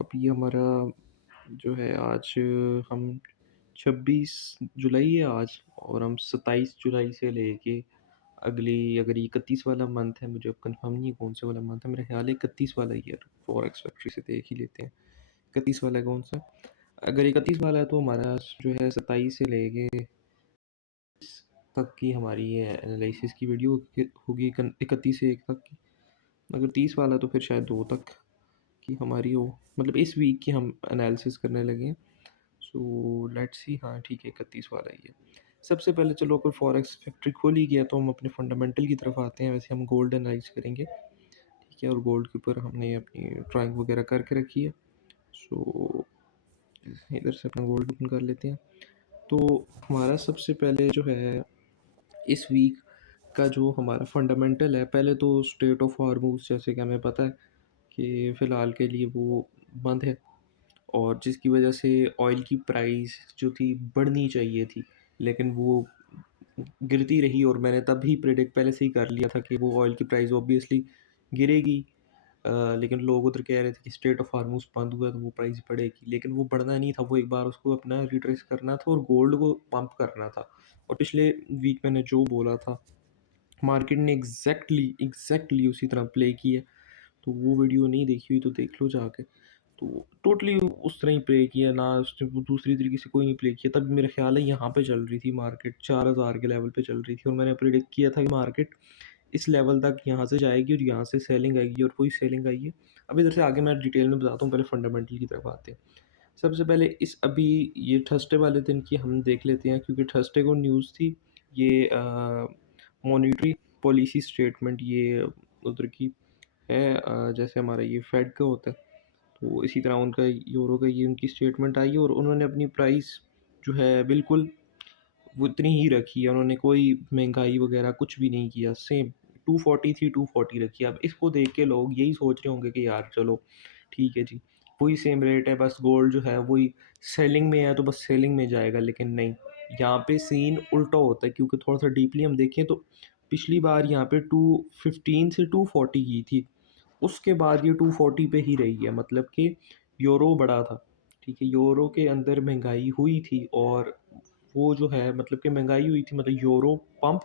अभी हमारा जो है आज हम 26 जुलाई है आज और हम 27 जुलाई से लेके अगली अगर 31 वाला मंथ है, मुझे अब कंफर्म नहीं है कौन से वाला मंथ है, मेरा ख्याल है 31 वाला ही है। फॉरेक्स फैक्ट्री से देख ही लेते हैं 31 वाला है कौन सा। अगर 31 वाला है तो हमारा जो है 27 से लेके तक की हमारी ये एनालिसिस की वीडियो होगी 31 से 1 तक की। अगर 30 वाला तो फिर शायद 2 तक की हमारी हो, मतलब इस वीक की हम एनालिसिस करने लगे हैं। सो लेट्स सी, हाँ ठीक है 31 वाला ही है। सबसे पहले चलो अगर फॉरेक्स फैक्ट्री खोल ही गया तो हम अपने फंडामेंटल की तरफ आते हैं। वैसे हम गोल्ड एनालाइज करेंगे, ठीक है, और गोल्ड के ऊपर हमने अपनी ड्राइंग वगैरह करके रखी है। सो इधर से अपना गोल्ड ओपन कर लेते हैं। तो हमारा सबसे पहले जो है इस वीक का जो हमारा फंडामेंटल है, पहले तो स्ट्रेट ऑफ हार्मूज, जैसे कि हमें पता है कि फ़िलहाल के लिए वो बंद है और जिसकी वजह से ऑयल की प्राइस जो थी बढ़नी चाहिए थी, लेकिन वो गिरती रही और मैंने तब ही प्रेडिक्ट पहले से ही कर लिया था कि वो ऑयल की प्राइस ऑब्वियसली गिरेगी। लेकिन लोग उधर कह रहे थे कि स्ट्रेट ऑफ हार्मूज बंद हुआ तो वो प्राइस बढ़ेगी, लेकिन वो बढ़ना नहीं था। वो एक बार उसको अपना रिट्रेस करना था और गोल्ड को पंप करना था। और पिछले वीक मैंने जो बोला था, मार्केट ने एग्जैक्टली उसी तरह प्ले किया। तो वो वीडियो नहीं देखी हुई तो देख लो जाके। तो टोटली उस तरह ही प्ले किया ना, उसने वो दूसरी तरीके से कोई नहीं प्ले किया। तब मेरा ख्याल है यहाँ पे चल रही थी मार्केट, 4000 के लेवल पे चल रही थी और मैंने प्रिडिक्ट किया था कि मार्केट इस लेवल तक यहाँ से जाएगी और यहाँ से सेलिंग आएगी और वही सेलिंग आई है। अब इधर से आगे मैं डिटेल में बताता हूँ, पहले फंडामेंटल की तरफ आते हैं। सबसे पहले इस अभी ये थर्सडे वाले दिन की हम देख लेते हैं, क्योंकि थर्सडे को न्यूज़ थी ये मॉनेटरी पॉलिसी स्टेटमेंट ये उधर की है। जैसे हमारा ये फेड का होता है, तो इसी तरह उनका यूरो का ये उनकी स्टेटमेंट आई और उन्होंने अपनी प्राइस जो है बिल्कुल वो इतनी ही रखी है। उन्होंने कोई महंगाई वगैरह कुछ भी नहीं किया, सेम 240 थी 240 रखी है। अब इसको देख के लोग यही सोच रहे होंगे कि यार चलो ठीक है जी, वही सेम रेट है, बस गोल्ड जो है वही सेलिंग में है तो बस सेलिंग में जाएगा। लेकिन नहीं, यहाँ पे सीन उल्टा होता है, क्योंकि थोड़ा सा डीपली हम देखें तो पिछली बार यहाँ पे 215 से 240 की थी, उसके बाद ये 240 पे ही रही है। मतलब कि यूरो बढ़ा था, ठीक है, यूरो के अंदर महंगाई हुई थी और वो जो है मतलब कि महंगाई हुई थी, मतलब यूरो पंप,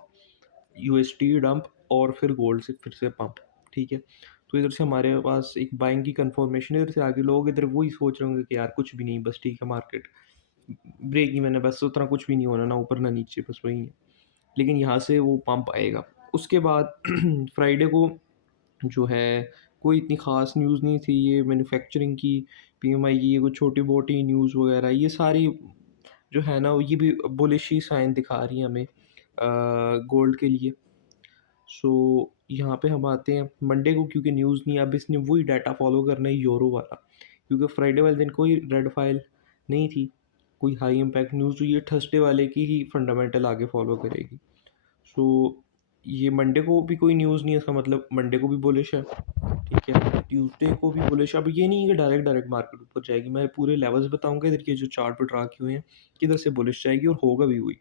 यूएसडी डंप और फिर गोल्ड से फिर से पंप, ठीक है। तो इधर से हमारे पास एक बाइंग की कंफर्मेशन, इधर से आगे लोग इधर वही सोच रहे होंगे कि यार कुछ भी नहीं, बस ठीक है मार्केट ब्रेक ही, मैंने बस उतना कुछ भी नहीं होना, ना ऊपर ना नीचे, बस वही है। लेकिन यहाँ से वो पंप आएगा। उसके बाद फ्राइडे को जो है कोई इतनी ख़ास न्यूज़ नहीं थी। ये मैन्युफैक्चरिंग की, पीएमआई की, ये कुछ छोटी मोटी न्यूज़ वगैरह ये सारी जो है ना, ये भी बुलिश ही साइन दिखा रही हैं हमें गोल्ड के लिए। सो यहाँ पे हम आते हैं मंडे को, क्योंकि न्यूज़ नहीं, अब इसने वही डाटा फॉलो करना है यूरो वाला, क्योंकि फ्राइडे वाले दिन कोई रेड फाइल नहीं थी, कोई हाई इम्पैक्ट न्यूज़, तो ये थर्सडे वाले की ही फंडामेंटल आगे फॉलो करेगी। सो ये मंडे को भी कोई न्यूज़ नहीं है, इसका मतलब मंडे को भी बुलिश है, ठीक है। ट्यूसडे को भी बुलिश। अब ये नहीं है कि डायरेक्ट डायरेक्ट मार्केट ऊपर जाएगी, मैं पूरे लेवल्स बताऊंगा इधर के जो चार्ट पर ड्रा किए हुए हैं, किधर से बुलिश जाएगी और होगा भी हुई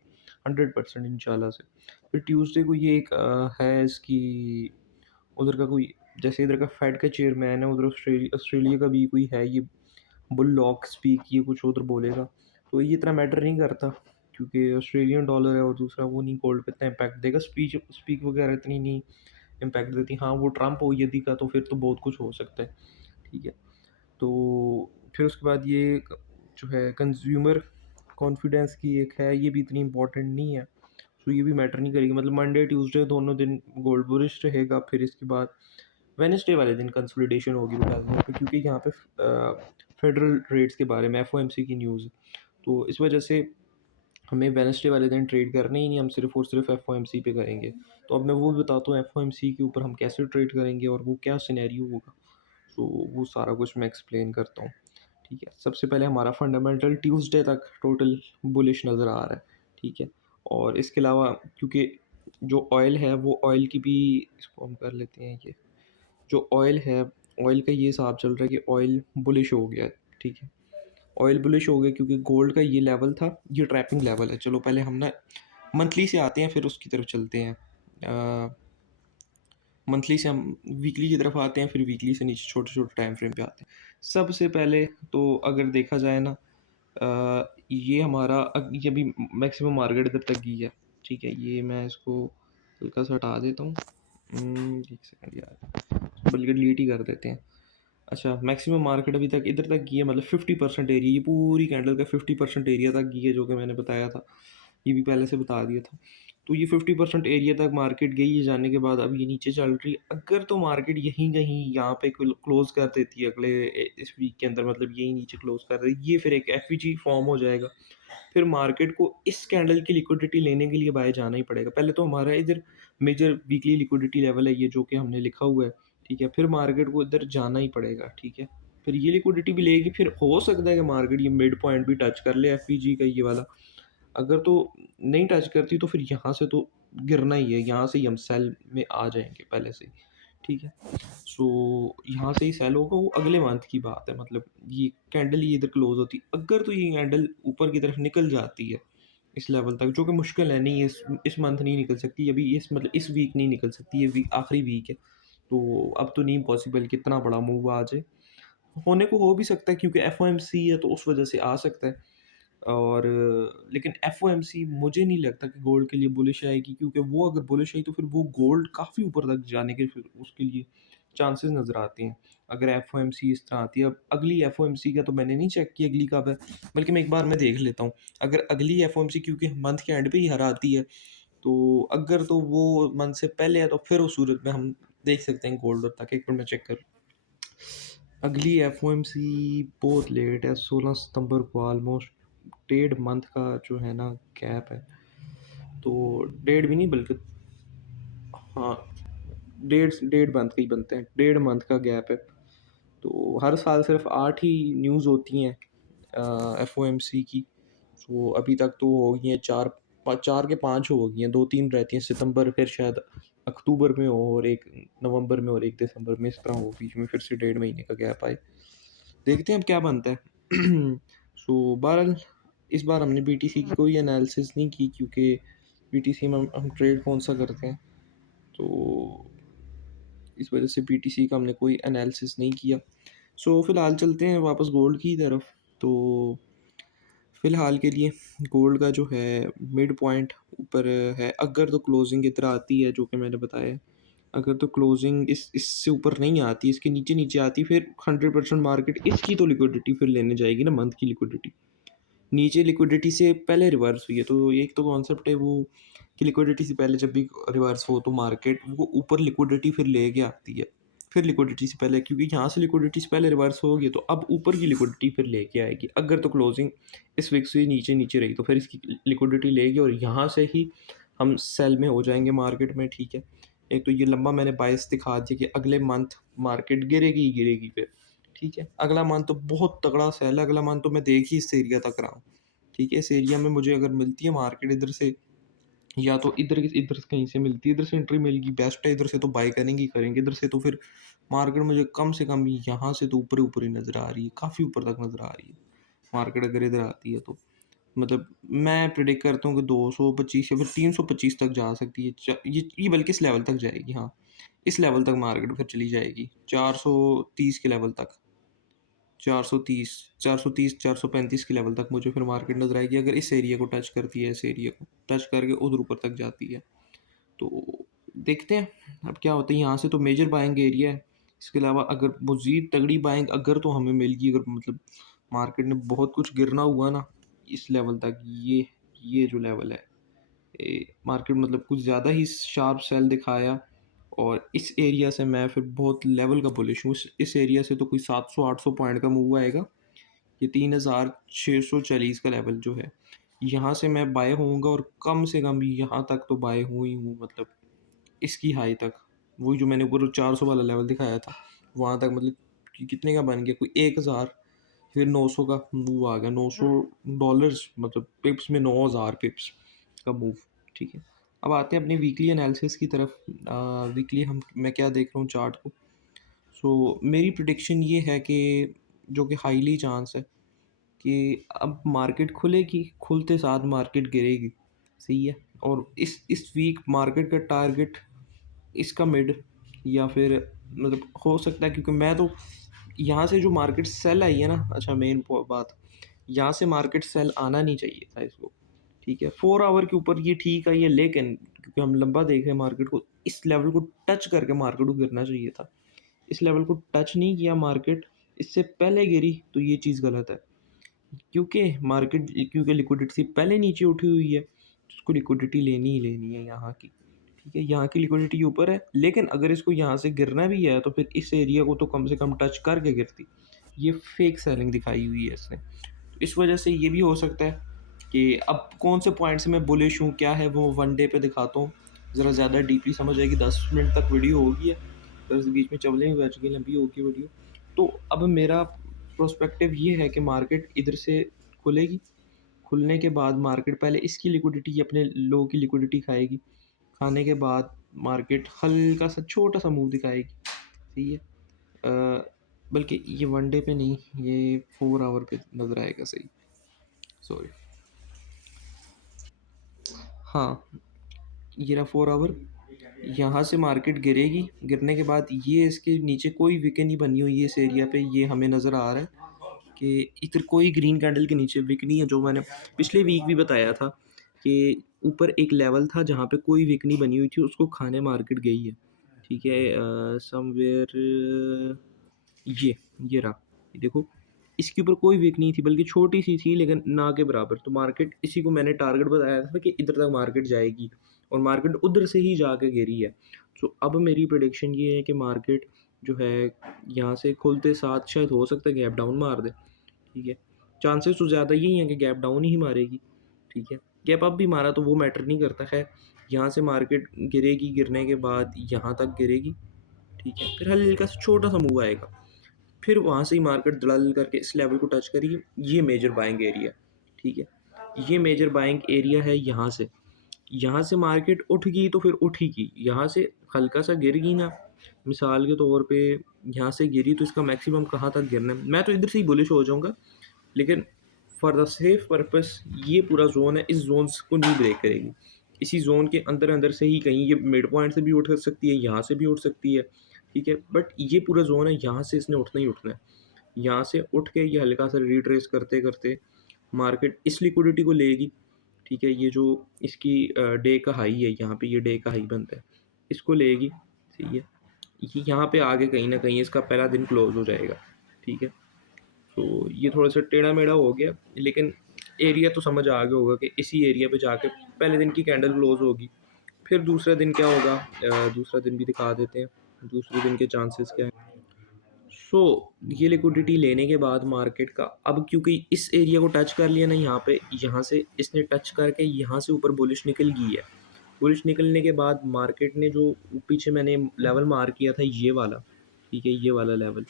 100% इंशाल्लाह से। फिर ट्यूसडे को ये एक है इसकी उधर का कोई, जैसे इधर का फेड का चेयरमैन है, उधर ऑस्ट्रेलिया का भी कोई है, ये बुल लॉक स्पीक, ये कुछ उधर बोलेगा। तो ये इतना मैटर नहीं करता, क्योंकि ऑस्ट्रेलियन डॉलर है और दूसरा वो नहीं गोल्ड पे इतना इम्पैक्ट देगा। स्पीक वगैरह इतनी नहीं इम्पैक्ट देती। हाँ वो ट्रम्प हो यदि का, तो फिर तो बहुत कुछ हो सकता है, ठीक है। तो फिर उसके बाद ये जो है कंज्यूमर कॉन्फिडेंस की एक है, ये भी इतनी इंपॉर्टेंट नहीं है, तो ये भी मैटर नहीं करेगी। मतलब मंडे ट्यूसडे दोनों दिन गोल्ड बुलिश रहेगा। फिर इसके बाद वेडनेसडे वाले दिन कंसोलिडेशन होगी बाजार पे, क्योंकि यहाँ पे फेडरल रेट्स के बारे में एफओएमसी की न्यूज़, तो इस वजह से हमें वेडनेसडे वाले दिन ट्रेड करना ही नहीं, हम सिर्फ और सिर्फ एफओएमसी पे करेंगे। तो अब मैं वो भी बताता हूँ एफओएमसी के ऊपर हम कैसे ट्रेड करेंगे और वो क्या सिनेरियो होगा। तो वो सारा कुछ मैं एक्सप्लेन करता हूँ, ठीक है। सबसे पहले हमारा फंडामेंटल ट्यूसडे तक टोटल बुलिश नज़र आ रहा है, ठीक है। और इसके अलावा क्योंकि जो ऑयल है वो ऑयल की भी, इसको हम कर लेते हैं, ये जो ऑयल है, ऑयल का ये हिसाब चल रहा है कि ऑयल बुलिश हो गया है, ठीक है। ऑयल बुलिश हो गया क्योंकि गोल्ड का ये लेवल था, ये ट्रैपिंग लेवल है। चलो पहले हम ना मंथली से आते हैं फिर उसकी तरफ चलते हैं। मंथली से हम वीकली की तरफ आते हैं, फिर वीकली से नीचे छोटे-छोटे टाइम फ्रेम पे आते हैं। सबसे पहले तो अगर देखा जाए ना, ये हमारा ये अभी मैक्सिमम मार्केट इधर तक गई है, ठीक है? ये मैं इसको हल्का-सा हटा देता हूँ। 1 सेकंड यार, बल्कि डिलीट ही कर देते हैं। अच्छा, मैक्सिमम मार्केट अभी तक इधर तक गई है, मतलब 50% एरिया, ये पूरी कैंडल का 50% एरिया तक गई है, जो कि मैंने बताया था। ये भी पहले से बता दिया था। तो ये 50% एरिया तक मार्केट गई है, जाने के बाद अब ये नीचे चल रही है। अगर तो मार्केट यहीं कहीं यहाँ पे क्लोज कर देती है अगले इस वीक के अंदर, मतलब यही नीचे क्लोज कर रही है, ये फिर एक एफवीजी फॉर्म हो जाएगा। फिर मार्केट को इस कैंडल की लिक्विडिटी लेने के लिए बाय जाना ही पड़ेगा। पहले तो हमारा इधर मेजर वीकली लिक्विडिटी लेवल है ये, जो कि हमने लिखा हुआ है, ठीक है? फिर मार्केट को इधर जाना ही पड़ेगा, ठीक है? फिर ये लिक्विडिटी भी लेगी, फिर हो सकता है कि मार्केट ये मिड पॉइंट भी टच कर ले एफवीजी का ये वाला। अगर तो नहीं टच करती तो फिर यहाँ से तो गिरना ही है, यहाँ से ही हम सेल में आ जाएँगे पहले से ही, ठीक है? सो यहाँ से ही सेल होगा, वो अगले मंथ की बात है, मतलब ये कैंडल ही इधर क्लोज़ होती है। अगर तो ये कैंडल ऊपर की तरफ निकल जाती है इस लेवल तक, जो कि मुश्किल है, नहीं इस मंथ नहीं निकल सकती, अभी इस मतलब इस वीक नहीं निकल सकती, ये वीक आखिरी वीक है। तो अब तो नहीं पॉसिबल कि इतना बड़ा मूव आ जाए। होने को हो भी सकता है क्योंकि एफओएमसी है, तो उस वजह से आ सकता है। और लेकिन एफओएमसी मुझे नहीं लगता कि गोल्ड के लिए बुलिश आएगी, क्योंकि वो अगर बुलिश आई तो फिर वो गोल्ड काफ़ी ऊपर तक जाने के फिर उसके लिए चांसेस नज़र आते हैं, अगर एफओएमसी इस तरह आती है। अब अगली एफओएमसी का तो मैंने नहीं चेक किया अगली कब है, बल्कि मैं एक बार मैं देख लेता हूँ। अगर अगली एफओएमसी क्योंकि मंथ के एंड पे ही हर आती है, तो अगर तो वो मंथ से पहले है तो फिर उस सूरत में हम देख सकते हैं गोल्ड तक। एक मिनट मैं चेक करूँ। अगली एफओएमसी बहुत लेट है, 16 सितंबर को, ऑलमोस्ट 1.5 मंथ का जो है ना गैप है। तो 1.5 भी नहीं बल्कि, हाँ, 1.5 मंथ के ही बनते हैं, 1.5 मंथ का गैप है। तो हर साल सिर्फ 8 ही न्यूज़ होती हैं एफओएमसी की। तो अभी तक तो हो गई हैं 4 के 5 हो गई हैं, 2-3 रहती हैं सितंबर, फिर शायद अक्टूबर में हो, और एक नवंबर में, और एक दिसंबर में, इस तरह हो, बीच में फिर से 1.5 महीने का गैप आए। देखते हैं अब क्या बनता है। सो बहरहाल इस बार हमने बीटीसी की कोई एनालिसिस नहीं की, क्योंकि बीटीसी में हम ट्रेड कौन सा करते हैं, तो इस वजह से बीटीसी का हमने कोई एनालिसिस नहीं किया। सो फिलहाल चलते हैं वापस गोल्ड की तरफ। तो फ़िलहाल के लिए गोल्ड का जो है मिड पॉइंट ऊपर है, अगर तो क्लोजिंग की तरह आती है जो कि मैंने बताया। अगर तो क्लोजिंग इससे ऊपर नहीं आती, इसके नीचे-नीचे आती, फिर 100% मार्केट इसकी तो लिक्विडिटी फिर लेने जाएगी ना, मंथ की लिक्विडिटी। नीचे लिक्विडिटी से पहले रिवर्स हुई है, तो एक तो कॉन्सेप्ट है वो कि लिक्विडिटी से पहले जब भी रिवर्स हो तो मार्केट वो ऊपर लिक्विडिटी फिर लेके आती है। फिर लिक्विडिटी से पहले, क्योंकि यहाँ से लिक्विडिटी से पहले रिवर्स होगी, तो अब ऊपर की लिक्विडिटी फिर लेके आएगी। अगर तो क्लोजिंग इस विक से नीचे-नीचे रही तो फिर इसकी लिक्विडिटी लेगी, और यहाँ से ही हम सेल में हो जाएँगे मार्केट में, ठीक है। एक तो ये लंबा मैंने बायस दिखा दिया कि अगले मंथ मार्केट गिरेगी ही गिरेगी फिर, ठीक है। अगला मंथ तो बहुत तगड़ा सेल है, अगला मंथ तो मैं देख ही इस एरिया तक रहा हूँ, ठीक है। इस एरिया में मुझे अगर मिलती है मार्केट इधर से, या तो इधर से कहीं से मिलती है, इधर से एंट्री मिलेगी बेस्ट है, इधर से तो बाय करेंगे ही करेंगे, इधर से तो फिर मार्केट मुझे कम से कम यहाँ से तो ऊपर ही ऊपर ही नज़र आ रही है, काफ़ी ऊपर तक नज़र आ रही है मार्केट अगर इधर आती है तो। मतलब मैं प्रिडिक्ट करता हूँ कि 225 या फिर 325 तक जा सकती है, ये बल्कि इस लेवल तक जाएगी, हाँ, इस लेवल तक मार्केट फिर चली जाएगी, 430 के लेवल तक, 430, 430, 435 के लेवल तक मुझे फिर मार्केट नज़र आएगी, अगर इस एरिया को टच करती है, इस एरिया को टच करके उधर ऊपर तक जाती है। तो देखते हैं अब क्या होता है। यहाँ से तो मेजर बाइंग एरिया है। इसके अलावा अगर मज़ीद तगड़ी बाइंग अगर तो हमें मिल गई, अगर मतलब मार्केट ने बहुत कुछ गिरना हुआ ना इस लेवल तक, ये जो लेवल है, मार्केट मतलब कुछ ज़्यादा ही शार्प सेल दिखाया, और इस एरिया से मैं फिर बहुत लेवल का बुलिश हूँ। इस एरिया से तो कोई 700-800 पॉइंट का मूव आएगा। ये 3640 का लेवल जो है, यहाँ से मैं बाय होऊंगा, और कम से कम यहाँ तक तो बाय हूँ ही हूँ, मतलब इसकी हाई तक, वही जो मैंने ऊपर 400 वाला लेवल दिखाया था, वहाँ तक, मतलब कि कितने का बन गया, कोई 1000, फिर 900 का मूव आ गया, $900, मतलब पिप्स में 9000 पिप्स का मूव, ठीक है। अब आते हैं अपनी वीकली एनालिसिस की तरफ। वीकली मैं क्या देख रहा हूँ चार्ट को। सो मेरी प्रिडिक्शन ये है कि जो कि हाईली चांस है कि अब मार्केट खुलेगी, खुलते साथ मार्केट गिरेगी, सही है। और इस वीक मार्केट का टारगेट इसका मिड या फिर मतलब हो सकता है, क्योंकि मैं तो यहाँ से जो मार्केट सेल आई है ना, अच्छा मेन बात, यहाँ से मार्केट सेल आना नहीं चाहिए था इसको, ठीक है। 4 आवर के ऊपर ये ठीक है ये, लेकिन क्योंकि हम लंबा देख रहे हैं मार्केट को, इस लेवल को टच करके मार्केट को गिरना चाहिए था। इस लेवल को टच नहीं किया मार्केट, इससे पहले गिरी, तो ये चीज़ गलत है। क्योंकि लिक्विडिटी पहले नीचे उठी हुई है, तो उसको लिक्विडिटी लेनी ही लेनी है यहाँ की, ठीक है। यहाँ की लिक्विडिटी ऊपर है, लेकिन अगर इसको यहाँ से गिरना भी है तो फिर इस एरिया को तो कम से कम टच करके गिरती। ये फेक सेलिंग दिखाई हुई है इसने, तो इस वजह से ये भी हो सकता है कि अब कौन से पॉइंट से मैं बुलिश हूँ, क्या है वो वन डे पे दिखाता हूँ, ज़रा ज़्यादा डीपली समझ आएगी। 10 मिनट तक वीडियो होगी है, तो इस बीच में चवलें भी बच गई, लंबी होगी वीडियो। तो अब मेरा प्रोस्पेक्टिव ये है कि मार्केट इधर से खुलेगी, खुलने के बाद मार्केट पहले इसकी लिक्विडिटी, अपने लो की लिक्विडिटी खाएगी, खाने के बाद मार्केट हल्का सा छोटा सा मूव दिखाएगी, सही है। बल्कि ये वन डे पे नहीं, ये 4 आवर पे नज़र आएगा, सही, सॉरी। हाँ, ये रहा 4 आवर। यहाँ से मार्केट गिरेगी, गिरने के बाद ये इसके नीचे कोई विके नहीं बनी हुई है इस एरिया पे, ये हमें नज़र आ रहा है कि इधर कोई ग्रीन कैंडल के नीचे विक नहीं है, जो मैंने पिछले वीक भी बताया था कि ऊपर एक लेवल था जहाँ पे कोई विक नहीं बनी हुई थी, उसको खाने मार्केट गई है, ठीक है। समवेयर ये रहा, ये देखो, इसके ऊपर कोई वीक नहीं थी, बल्कि छोटी सी थी, लेकिन ना के बराबर। तो मार्केट, इसी को मैंने टारगेट बताया था कि इधर तक मार्केट जाएगी, और मार्केट उधर से ही जाके गिरी है। तो अब मेरी प्रेडिक्शन ये है कि मार्केट जो है यहाँ से खुलते साथ शायद हो सकता है गैप डाउन मार दे, ठीक है। चांसेस तो ज़्यादा यही हैं कि गैप डाउन ही मारेगी, ठीक है। गैप अप भी मारा तो वो मैटर नहीं करता, खैर। यहाँ से मार्केट गिरेगी, गिरने के बाद यहाँ तक गिरेगी, ठीक है, फिर हल्का सा छोटा सा मूव आएगा, फिर वहाँ से ही मार्केट दलाल करके इस लेवल को टच करेगी। ये मेजर बाइंग एरिया, ठीक है, ये मेजर बाइंग एरिया है। यहाँ से मार्केट उठ गई तो फिर उठेगी, यहाँ से हल्का सा गिर गई ना, मिसाल के तौर पे यहाँ से गिरी, तो इसका मैक्सिमम कहाँ तक गिरना है, मैं तो इधर से ही बुलिश हो जाऊँगा, लेकिन फॉर द सेफ पर्पस ये पूरा जोन है, इस जोन को नहीं ब्रेक करेगी। इसी जोन के अंदर अंदर से ही कहीं ये मिड पॉइंट से भी उठ सकती है, यहाँ से भी उठ सकती है, ठीक है। बट ये पूरा जोन है, यहाँ से इसने उठना ही उठना है। यहाँ से उठ के ये हल्का सा रिट्रेस करते करते मार्केट इस लिक्विडिटी को लेगी, ठीक है। ये जो इसकी डे का हाई है, यहाँ पे ये डे का हाई बनता है, इसको लेगी, सही है। ये यहाँ पे आगे कहीं ना कहीं इसका पहला दिन क्लोज हो जाएगा, ठीक है। तो ये थोड़ा सा टेढ़ा मेढ़ा हो गया, लेकिन एरिया तो समझ आ गया होगा कि इसी एरिया पे जाके पहले दिन की कैंडल क्लोज होगी। फिर दूसरा दिन क्या होगा, दूसरा दिन भी दिखा देते हैं, दूसरे दिन के चांसेस क्या हैं। सो ये लिक्विडिटी लेने के बाद मार्केट का, अब क्योंकि इस एरिया को टच कर लिया ना, यहाँ पे, यहाँ से इसने टच करके यहाँ से ऊपर बुलिश निकल गई है। बुलिश निकलने के बाद मार्केट ने जो पीछे मैंने लेवल मार किया था, ये वाला, ठीक है, ये वाला लेवल,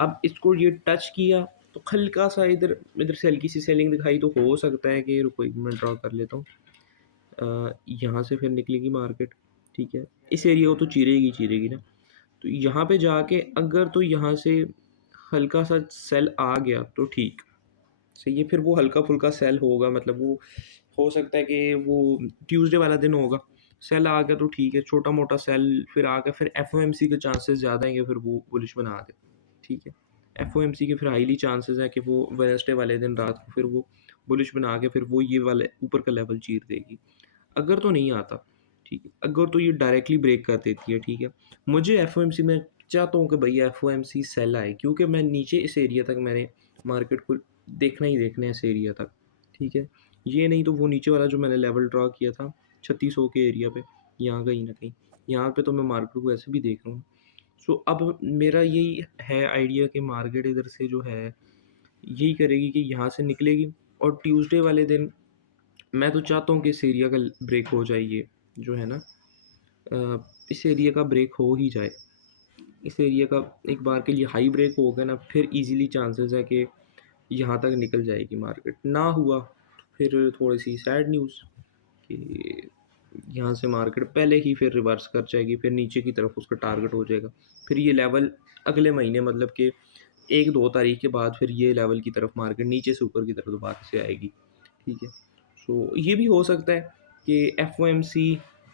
अब इसको ये टच किया, तो हल्का सा इधर इधर से हल्की सी सेलिंग दिखाई, तो हो सकता है कि रुको एक मिनट ड्रॉ कर लेता हूँ। यहाँ से फिर निकलेगी मार्केट, ठीक है, इस एरिया को तो चीरेगी चीरेगी ना। तो यहाँ पे जाके अगर तो यहाँ से हल्का सा सेल आ गया तो ठीक, सही है। फिर वो हल्का फुल्का सेल होगा, मतलब वो हो सकता है कि वो ट्यूसडे वाला दिन होगा, सेल आ गया तो ठीक है, छोटा मोटा सेल फिर आ गया, फिर एफओएमसी के चांसेस ज़्यादा हैं कि फिर वो बुलिश बना दे, ठीक है। एफओएमसी के फिर हाईली चांसेस हैं कि वो वेडनेसडे वाले दिन रात को फिर वो बुलिश बना के फिर वो ये वाले ऊपर का लेवल चीर देगी। अगर तो नहीं आता, ठीक है, अगर तो ये डायरेक्टली ब्रेक कर देती है, ठीक है। मुझे एफओएमसी में चाहता हूँ कि भैया एफओएमसी सेल आए, क्योंकि मैं नीचे इस एरिया तक मैंने मार्केट को देखना ही देखना है, इस एरिया तक, ठीक है। ये नहीं तो वो नीचे वाला जो मैंने लेवल ड्रॉ किया था 3600 के एरिया पे, यहाँ कहीं ना कहीं, यहाँ पे तो मैं मार्केट को ऐसे भी देख रहा हूँ। सो अब मेरा यही है आइडिया कि मार्केट इधर से जो है यही करेगी कि यहाँ से निकलेगी, और ट्यूसडे वाले दिन मैं तो चाहता हूँ कि इस एरिया का ब्रेक हो जाए, ये जो है ना, इस एरिया का ब्रेक हो ही जाए। इस एरिया का एक बार के लिए हाई ब्रेक हो गया ना, फिर इजीली चांसेस है कि यहाँ तक निकल जाएगी मार्केट। ना हुआ तो फिर थोड़ी सी सैड न्यूज़ कि यहाँ से मार्केट पहले ही फिर रिवर्स कर जाएगी, फिर नीचे की तरफ उसका टारगेट हो जाएगा। फिर ये लेवल अगले महीने, मतलब कि 1-2 तारीख के बाद, फिर ये लेवल की तरफ मार्केट नीचे से ऊपर की तरफ दोबारा से आएगी, ठीक है। सो ये भी हो सकता है कि एफ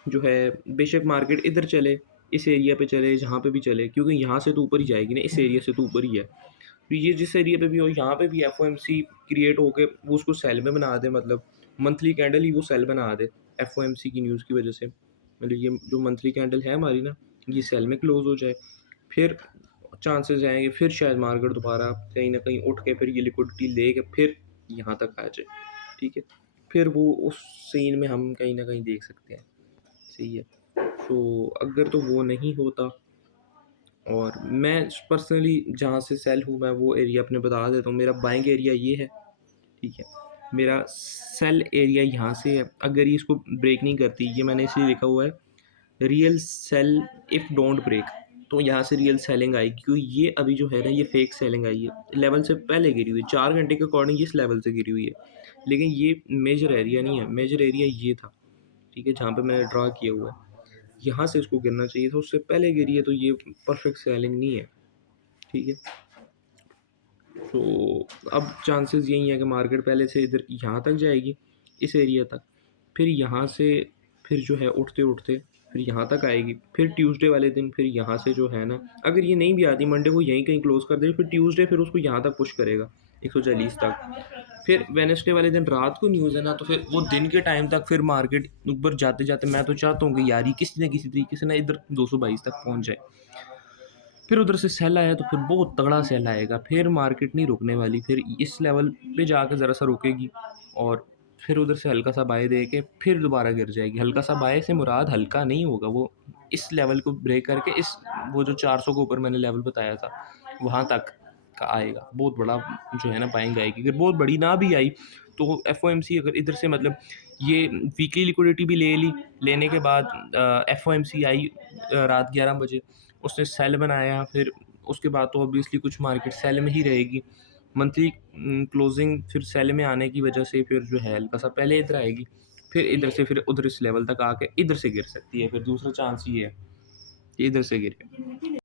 जो है, बेशक मार्केट इधर चले, इस एरिया पे चले, जहाँ पे भी चले, क्योंकि यहाँ से तो ऊपर ही जाएगी ना, इस एरिया से तो ऊपर ही है। तो ये जिस एरिया पे भी हो, यहाँ पे भी एफओएमसी क्रिएट होके वो उसको सेल में बना दे, मतलब मंथली कैंडल ही वो सेल बना दे एफओएमसी की न्यूज़ की वजह से। मतलब ये जो मंथली कैंडल है हमारी ना, ये सेल में क्लोज हो जाए, फिर चांसेस आएंगे फिर शायद मार्केट दोबारा कहीं ना कहीं उठ के फिर ये लिक्विडिटी ले के फिर यहाँ तक आ जाए, ठीक है। फिर वो उस सीन में हम कहीं ना कहीं देख सकते हैं, सही है। तो अगर तो वो नहीं होता, और मैं पर्सनली जहाँ से सेल हूँ मैं वो एरिया अपने बता देता हूँ। मेरा बाइंग एरिया ये है, ठीक है। मेरा सेल एरिया यहाँ से है। अगर ये इसको ब्रेक नहीं करती, ये मैंने इसलिए लिखा हुआ है real sale if don't break, तो यहाँ से रियल सेलिंग आएगी, क्योंकि ये अभी जो है ना ये फेक सेलिंग आई है, लेवल से पहले गिरी हुई है, 4 घंटे के अकॉर्डिंग इस लेवल से गिरी हुई है। लेकिन ये मेजर एरिया नहीं है, मेजर एरिया ये था, ठीक है, जहाँ पे मैंने ड्रा किया हुआ है, यहाँ से इसको गिरना चाहिए था, उससे पहले गिरी है, तो ये परफेक्ट सेलिंग नहीं है, ठीक है। तो अब चांसेस यही है कि मार्केट पहले से इधर यहाँ तक जाएगी, इस एरिया तक, फिर यहाँ से फिर जो है उठते उठते फिर यहाँ तक आएगी, फिर ट्यूसडे वाले दिन फिर यहाँ से जो है ना, अगर ये नहीं भी आती मंडे को यहीं कहीं क्लोज कर दे, फिर ट्यूसडे फिर उसको यहाँ तक पुश करेगा 140 तक। फिर वेडनेसडे वाले दिन रात को न्यूज़ है ना, तो फिर वो दिन के टाइम तक फिर मार्केट ऊपर जाते जाते मैं तो चाहता हूँ कि यार ये किसी न किसी तरीके से ना इधर 222 तक पहुँच जाए। फिर उधर से सेल आया तो फिर बहुत तगड़ा सेल आएगा, फिर मार्केट नहीं रुकने वाली, फिर इस लेवल पे जाके ज़रा सा रुकेगी, और फिर उधर से हल्का सा बाय दे के फिर दोबारा गिर जाएगी। हल्का सा बाय से मुराद हल्का नहीं होगा, वो इस लेवल को ब्रेक करके इस वो जो 400 के ऊपर मैंने लेवल बताया था वहाँ तक का आएगा, बहुत बड़ा जो है ना बाइंग आएगी। अगर बहुत बड़ी ना भी आई तो एफओएमसी अगर इधर से मतलब ये वीकली लिक्विडिटी भी ले ली, लेने के बाद एफओएमसी आई रात 11 बजे, उसने सेल बनाया, फिर उसके बाद तो ऑब्वियसली कुछ मार्केट सेल में ही रहेगी। मंथली क्लोजिंग फिर सेल में आने की वजह से फिर जो है हल्का सा पहले इधर आएगी, फिर इधर से फिर उधर इस लेवल तक आके इधर से गिर सकती है। फिर दूसरा चांस ये है कि इधर से गिरे।